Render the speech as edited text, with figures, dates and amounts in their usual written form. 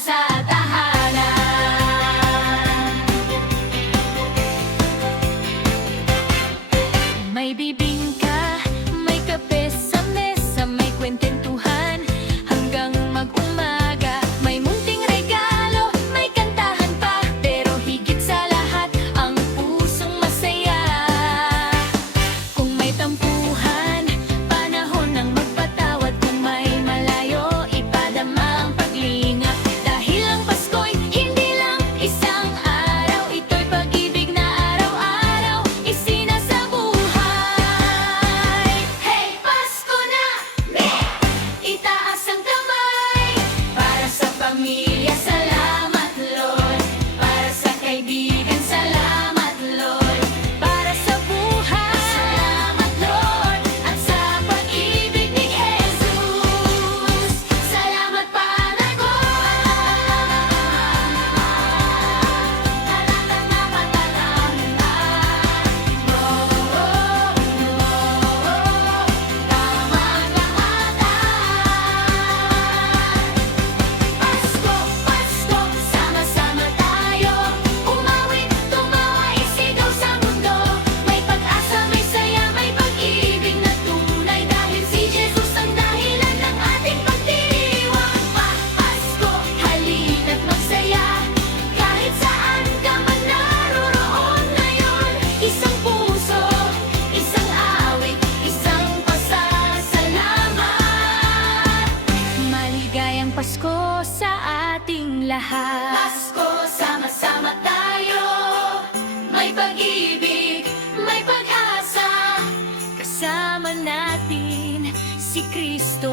sa tahanan. May bibingka, may kape sa mesa, may kwententuhan hanggang mag-umaga. May munting regalo, may kantahan pa, pero higit sa lahat, ang pusong masaya. Kung may tampuhan, panahon ng magpatawad. Kung may malayo, ipadama ang paglingap. Dahil ang Pasko'y hindi lang isang araw, ito'y pag-ibig na araw-araw isinasabuhay. Hey, Pasko na! Itaas ang kamay para sa pamilya, salamat Lord. Para sa kaibigan, salamat Lord. Para sa buhay, salamat Lord. At sa pag-ibig ni Jesus, salamat Panginoon. Talagang napatalangan. Pasko, Pasko, sama-sama tayo. Umawit, tumawa, isigaw sa mundo. May pag-asa, may saya, may pag-ibig na tunay. Dahil si Jesus ang dahilan ng ating pagdiriwang. Pasko, halina't magsaya. Kahit saan ka man naroroon ngayon. Isang puso, isang awit, isang pasasalamat. Maligayang Pasko sa ating lahat. Pasko, sama-sama tayo. May pag-ibig, may pag-asa. Kasama natin si Kristo.